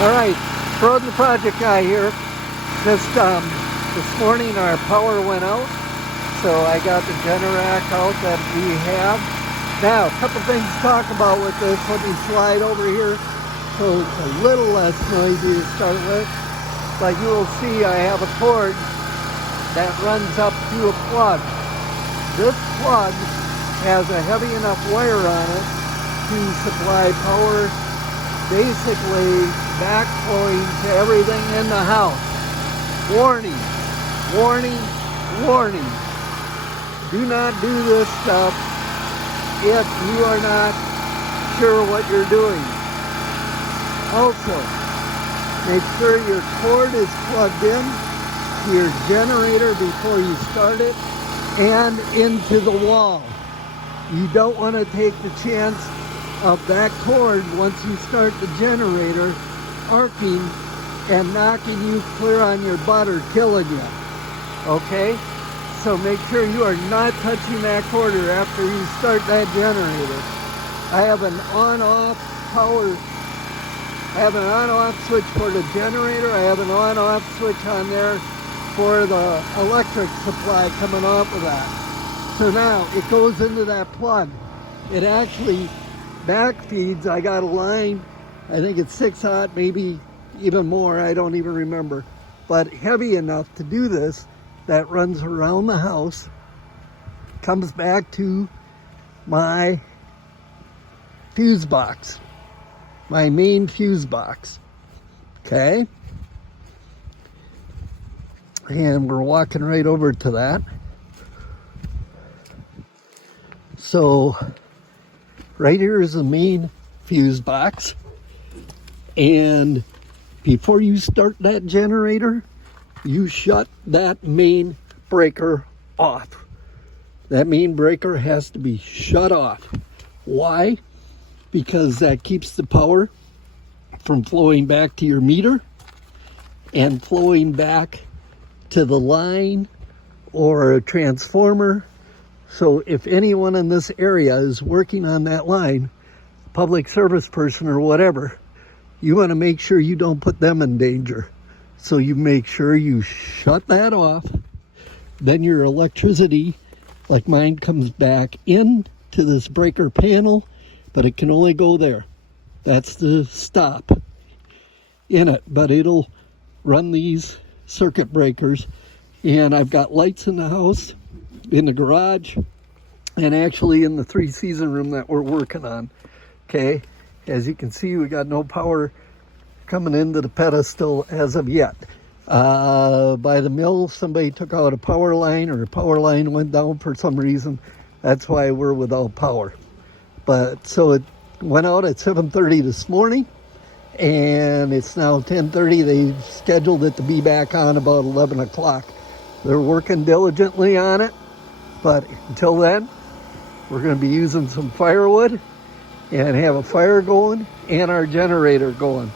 Alright, Perrodin the project guy here. Just this morning our power went out, so I got the Generac out that we have. Now, a couple things to talk about with this. Let me slide over here so it's a little less noisy to start with. Like you will see, I have a cord that runs up to a plug. This plug has a heavy enough wire on it to supply power, basically backflowing to everything in the house. Warning, warning, warning. Do not do this stuff if you are not sure what you're doing. Also, make sure your cord is plugged in to your generator before you start it and into the wall. You don't want to take the chance of that cord once you start the generator arcing and knocking you clear on your butt or killing you. Okay? So make sure you are not touching that cord after you start that generator. I have an on-off power. I have an on-off switch for the generator. I have an on-off switch on there for the electric supply coming off of that. So now it goes into that plug. It actually back feeds. I got a line, I think it's 6-aught, maybe even more, I don't even remember, but heavy enough to do this, that runs around the house, comes back to my fuse box, my main fuse box. Okay, and we're walking right over to that. So right here is the main fuse box, and before you start that generator, you shut that main breaker off. That main breaker has to be shut off. Why? Because that keeps the power from flowing back to your meter and flowing back to the line or a transformer. So if anyone in this area is working on that line, public service person or whatever, you want to make sure you don't put them in danger. So you make sure you shut that off. Then your electricity, like mine, comes back into this breaker panel, but it can only go there. That's the stop in it, but it'll run these circuit breakers. And I've got lights in the house, in the garage, and actually in the 3-season room that we're working on. Okay, as you can see, we got no power coming into the pedestal as of yet. By the mill, somebody took out a power line, or a power line went down for some reason. That's why we're without power. But so it went out at 7:30 this morning, and it's now 10:30. They scheduled it to be back on about 11 o'clock. They're working diligently on it, but until then, we're going to be using some firewood and have a fire going and our generator going.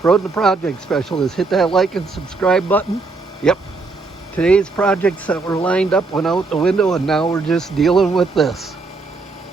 Perrodin the project specialist. Hit that like and subscribe button. Yep. Today's projects that were lined up went out the window, and now we're just dealing with this.